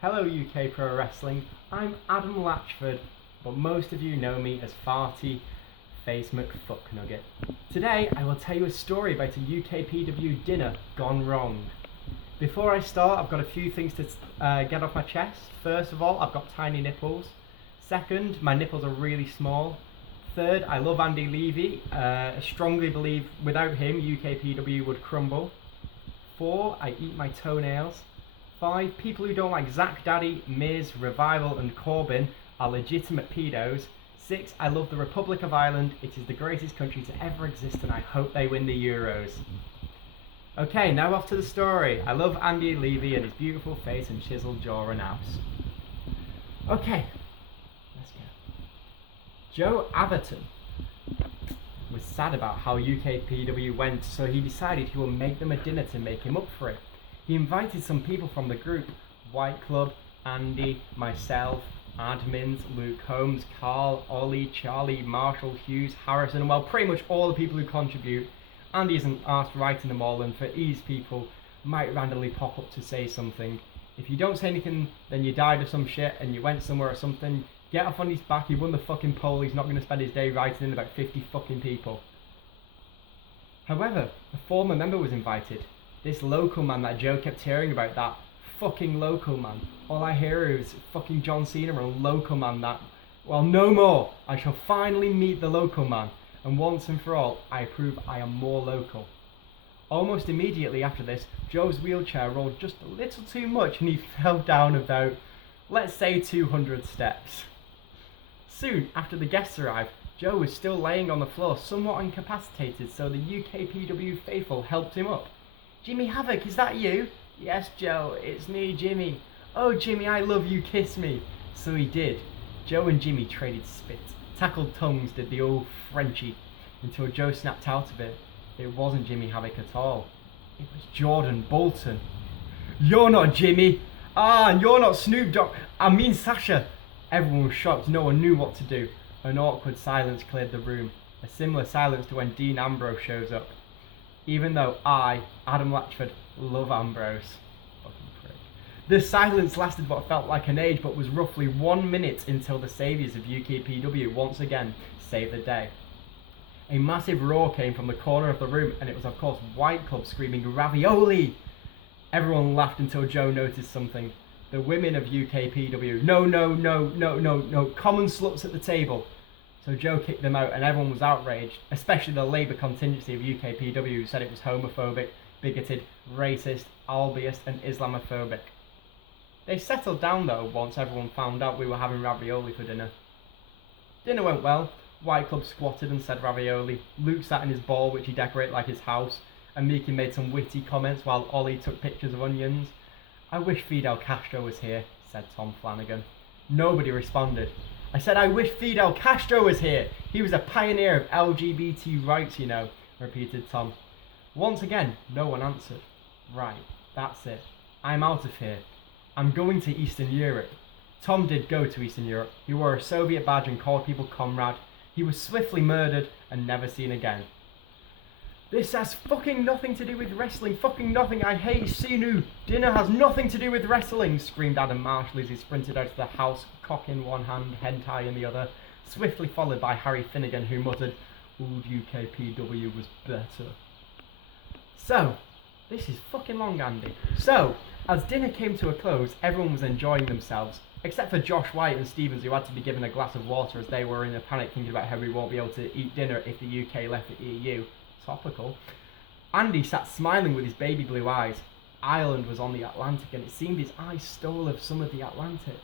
Hello UK Pro Wrestling, I'm Adam Latchford, but most of you know me as Farty Face McFucknugget. Today I will tell you a story about a UKPW dinner gone wrong. Before I start, I've got a few things to get off my chest. First of all, I've got tiny nipples. Second, my nipples are really small. Third, I love Andy Levy. I strongly believe without him, UKPW would crumble. 4, I eat my toenails. 5, people who don't like Zack Daddy, Miz, Revival and Corbin are legitimate pedos. 6, I love the Republic of Ireland. It is the greatest country to ever exist and I hope they win the Euros. Okay, now off to the story. I love Andy Levy and his beautiful face and chiseled jaw and abs. Okay, let's go. Joe Atherton was sad about how UKPW went, so he decided he will make them a dinner to make him up for it. He invited some people from the group: White Club, Andy, myself, admins, Luke Holmes, Carl, Ollie, Charlie, Marshall, Hughes, Harrison, well, pretty much all the people who contribute. Andy isn't asked writing them all, and for ease, people might randomly pop up to say something. If you don't say anything, then you died of some shit and you went somewhere or something. Get off on his back, he won the fucking poll, he's not going to spend his day writing in about 50 fucking people. However, a former member was invited. This local man that Joe kept hearing about, that fucking local man. All I hear is fucking John Cena and local man that, well, no more. I shall finally meet the local man, and once and for all, I prove I am more local. Almost immediately after this, Joe's wheelchair rolled just a little too much and he fell down about, let's say, 200 steps. Soon after the guests arrived, Joe was still laying on the floor, somewhat incapacitated, so the UKPW faithful helped him up. Jimmy Havoc, is that you? Yes, Joe, it's me, Jimmy. Oh, Jimmy, I love you, kiss me. So he did. Joe and Jimmy traded spit. Tackled tongues did the old Frenchie, until Joe snapped out of it. It wasn't Jimmy Havoc at all. It was Jordan Bolton. You're not Jimmy. Ah, and you're not Snoop Dogg. I mean Sasha. Everyone was shocked. No one knew what to do. An awkward silence cleared the room. A similar silence to when Dean Ambrose shows up. Even though I, Adam Latchford, love Ambrose. Fucking prick. The silence lasted what felt like an age, but was roughly 1 minute until the saviours of UKPW once again saved the day. A massive roar came from the corner of the room, and it was of course White Club screaming ravioli! Everyone laughed until Joe noticed something. The women of UKPW, no, common sluts at the table. So Joe kicked them out and everyone was outraged, especially the Labour contingency of UKPW who said it was homophobic, bigoted, racist, albiest and Islamophobic. They settled down though once everyone found out we were having ravioli for dinner. Dinner went well. White Club squatted and said ravioli. Luke sat in his ball which he decorated like his house, and Miki made some witty comments while Ollie took pictures of onions. I wish Fidel Castro was here, said Tom Flanagan. Nobody responded. I said I wish Fidel Castro was here. He was a pioneer of LGBT rights, you know, repeated Tom. Once again, no one answered. Right, that's it. I'm out of here. I'm going to Eastern Europe. Tom did go to Eastern Europe. He wore a Soviet badge and called people comrade. He was swiftly murdered and never seen again. This has fucking nothing to do with wrestling. Fucking nothing. I hate Sinu. Dinner has nothing to do with wrestling, screamed Adam Marshall as he sprinted out of the house, cock in one hand, hentai in the other, swiftly followed by Harry Finnegan, who muttered, old UKPW was better. So, this is fucking long, Andy. So, as dinner came to a close, everyone was enjoying themselves, except for Josh White and Stevens, who had to be given a glass of water as they were in a panic thinking about how we won't be able to eat dinner if the UK left the EU. Topical. Andy sat smiling with his baby blue eyes. Ireland was on the Atlantic and it seemed his eyes stole of some of the Atlantic.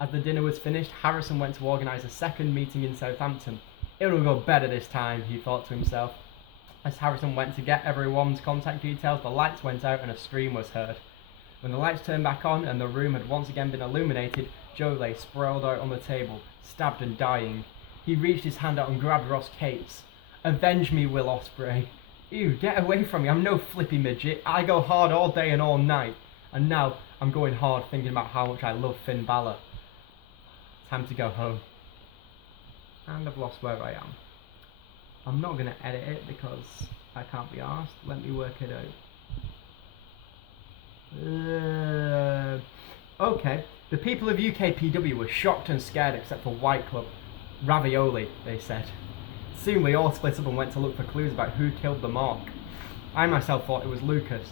As the dinner was finished, Harrison went to organise a second meeting in Southampton. It'll go better this time, he thought to himself. As Harrison went to get everyone's contact details, the lights went out and a scream was heard. When the lights turned back on and the room had once again been illuminated, Joe lay sprawled out on the table, stabbed and dying. He reached his hand out and grabbed Ross Cates. Avenge me, Will Ospreay. Ew, get away from me, I'm no flippy midget. I go hard all day and all night. And now, I'm going hard thinking about how much I love Finn Balor. Time to go home. And I've lost where I am. I'm not going to edit it because I can't be arsed. Let me work it out. Okay, the people of UKPW were shocked and scared except for White Club. Ravioli, they said. Soon we all split up and went to look for clues about who killed the Mark. I myself thought it was Lucas.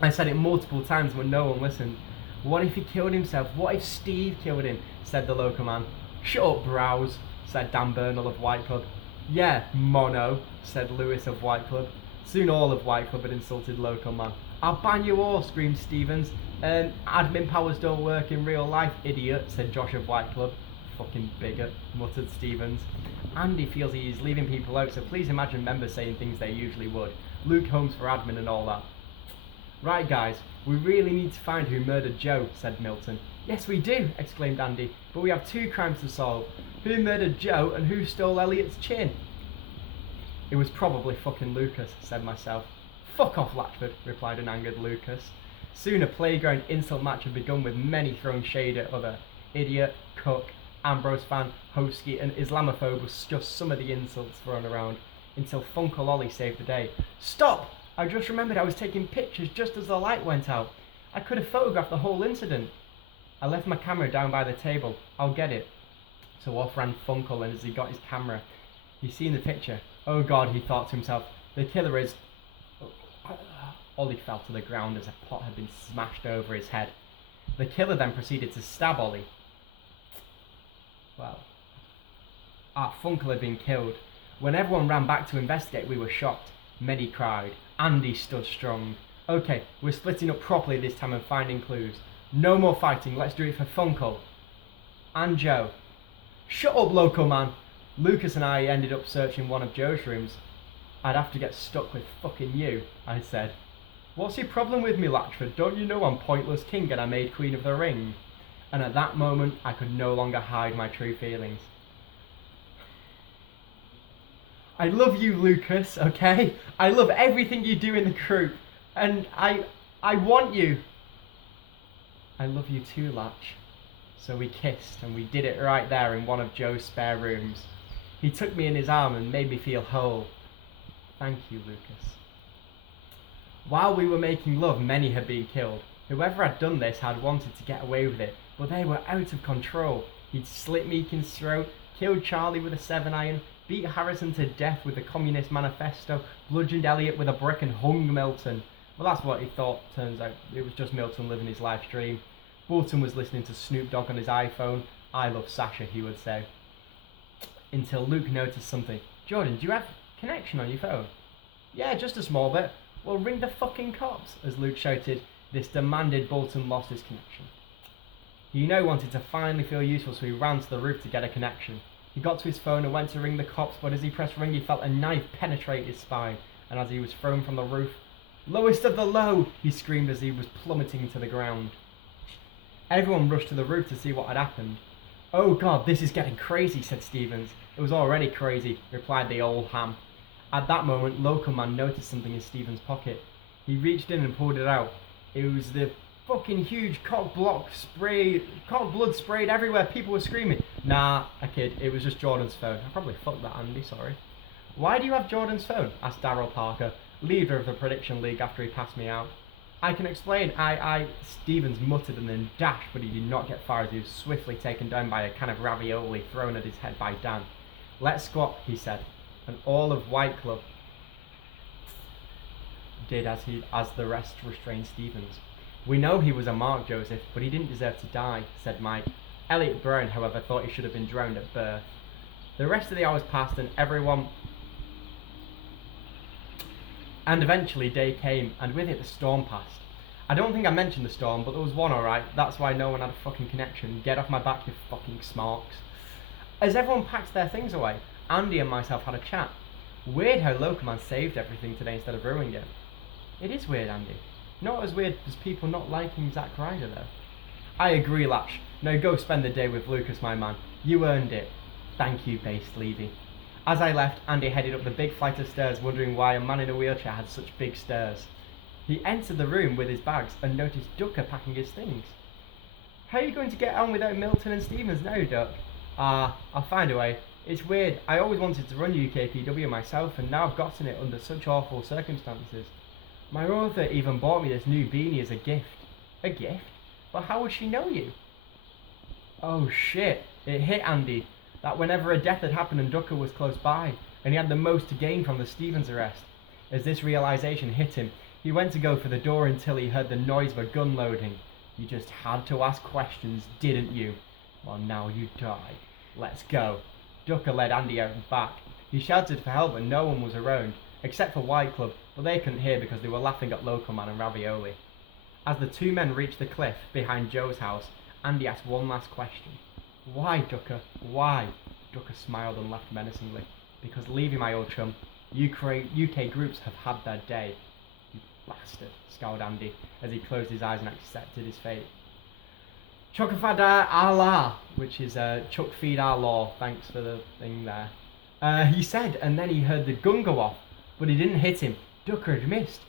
I said it multiple times when no one listened. What if he killed himself? What if Steve killed him? Said the local man. Shut up, Browse, said Dan Burnell of White Club. Yeah, mono, said Lewis of White Club. Soon all of White Club had insulted local man. I'll ban you all, screamed Stevens. Admin powers don't work in real life, idiot, said Josh of White Club. Fucking bigot, muttered Stevens. Andy feels he is leaving people out, so please imagine members saying things they usually would. Luke Holmes for admin and all that. Right guys, we really need to find who murdered Joe, said Milton. Yes we do, exclaimed Andy, but we have 2 crimes to solve. Who murdered Joe and who stole Elliot's chin? It was probably fucking Lucas, said myself. Fuck off, Latchford, replied an angered Lucas. Soon a playground insult match had begun with many throwing shade at other. Idiot, cuck, Ambrose fan, Hosky and Islamophobe was just some of the insults thrown around, until Funkle Ollie saved the day. Stop! I just remembered I was taking pictures just as the light went out. I could have photographed the whole incident. I left my camera down by the table. I'll get it. So off ran Funkle, and as he got his camera, he seen the picture. Oh God, he thought to himself, the killer is... Ollie fell to the ground as a pot had been smashed over his head. The killer then proceeded to stab Ollie. Well, our Funkle had been killed. When everyone ran back to investigate, we were shocked. Many cried. Andy stood strong. Okay, we're splitting up properly this time and finding clues. No more fighting, let's do it for Funkle. And Joe. Shut up, local man. Lucas and I ended up searching one of Joe's rooms. I'd have to get stuck with fucking you, I said. What's your problem with me, Latchford? Don't you know I'm Pointless King and I made Queen of the Ring? And at that moment, I could no longer hide my true feelings. I love you, Lucas, okay? I love everything you do in the group. And I want you. I love you too, Latch. So we kissed, and we did it right there in one of Joe's spare rooms. He took me in his arm and made me feel whole. Thank you, Lucas. While we were making love, many had been killed. Whoever had done this had wanted to get away with it, but they were out of control. He'd slit Meakin's throat, killed Charlie with a 7-iron, beat Harrison to death with the Communist Manifesto, bludgeoned Elliot with a brick and hung Milton. Well, that's what he thought. Turns out it was just Milton living his life dream. Bolton was listening to Snoop Dogg on his iPhone. I love Sasha, he would say. Until Luke noticed something. Jordan, do you have connection on your phone? Yeah, just a small bit. Well, ring the fucking cops, as Luke shouted. This demanded Bolton lost his connection. He now wanted to finally feel useful, so he ran to the roof to get a connection. He got to his phone and went to ring the cops, but as he pressed ring, he felt a knife penetrate his spine, and as he was thrown from the roof, lowest of the low, he screamed as he was plummeting to the ground. Everyone rushed to the roof to see what had happened. Oh God, this is getting crazy, said Stevens. It was already crazy, replied the old ham. At that moment, local man noticed something in Stevens' pocket. He reached in and pulled it out. It was the fucking huge cock blood sprayed everywhere. People were screaming. Nah, I kid. It was just Jordan's phone. I probably fucked that, Andy. Sorry. Why do you have Jordan's phone? Asked Darryl Parker, leader of the prediction league, after he passed me out. I can explain. Stevens muttered and then dashed, but he did not get far as he was swiftly taken down by a can of ravioli thrown at his head by Dan. Let's squat, he said, and all of White Club did as the rest restrained Stevens. We know he was a Mark, Joseph, but he didn't deserve to die, said Mike. Elliot Brown, however, thought he should have been drowned at birth. The rest of the hours passed and eventually day came, and with it the storm passed. I don't think I mentioned the storm, but there was one alright. That's why no one had a fucking connection. Get off my back, you fucking smarks. As everyone packed their things away, Andy and myself had a chat. Weird how Locoman saved everything today instead of ruining it. It is weird, Andy. Not as weird as people not liking Zack Ryder, though. I agree, Latch. Now go spend the day with Lucas, my man. You earned it. Thank you, Based Levy. As I left, Andy headed up the big flight of stairs, wondering why a man in a wheelchair had such big stairs. He entered the room with his bags and noticed Ducker packing his things. How are you going to get on without Milton and Stevens now, Duck? I'll find a way. It's weird. I always wanted to run UKPW myself, and now I've gotten it under such awful circumstances. My author even bought me this new beanie as a gift. A gift? But how would she know you? Oh shit, it hit Andy that whenever a death had happened and Ducker was close by, and he had the most to gain from the Stevens arrest. As this realization hit him, he went to go for the door until he heard the noise of a gun loading. You just had to ask questions, didn't you? Well, now you die. Let's go. Ducker led Andy out and back. He shouted for help but no one was around, except for White Club, but they couldn't hear because they were laughing at Local Man and Ravioli. As the two men reached the cliff behind Joe's house, Andy asked one last question. Why, Ducker? Why? Ducker smiled and laughed menacingly. Because leaving my old chum, UK groups have had their day. You bastard, scowled Andy as he closed his eyes and accepted his fate. Chokafada Allah, which is Chuck Feed Our Law, thanks for the thing there. He said, and then he heard the gun go off, but he didn't hit him. Ducker had missed.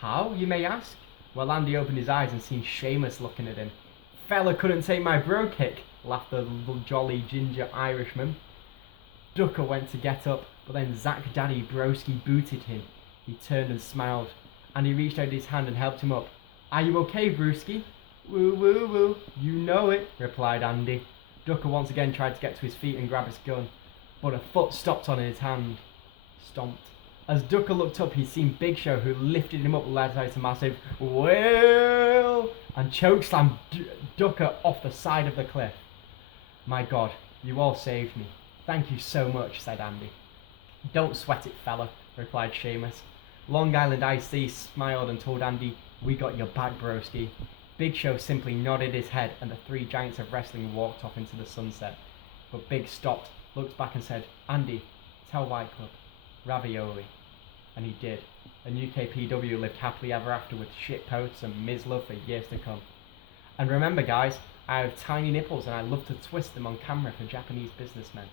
How, you may ask? Well, Andy opened his eyes and seen Seamus looking at him. Fella couldn't take my bro kick, laughed the jolly ginger Irishman. Ducker went to get up, but then Zach Daddy Broski booted him. He turned and smiled, and he reached out his hand and helped him up. Are you okay, Brewski? Woo woo woo, you know it, replied Andy. Ducker once again tried to get to his feet and grab his gun, but a foot stopped on his hand. Stomped. As Ducker looked up, he'd seen Big Show, who lifted him up, let out a massive "Well!" and chokeslammed Ducker off the side of the cliff. My God, you all saved me. Thank you so much, said Andy. Don't sweat it, fella, replied Seamus. Long Island IC smiled and told Andy, we got your back, broski. Big Show simply nodded his head and the three giants of wrestling walked off into the sunset. But Big stopped, looked back and said, Andy, tell White Club. Ravioli. And he did. And UKPW lived happily ever after with shit posts and Ms. Love for years to come. And remember guys, I have tiny nipples and I love to twist them on camera for Japanese businessmen.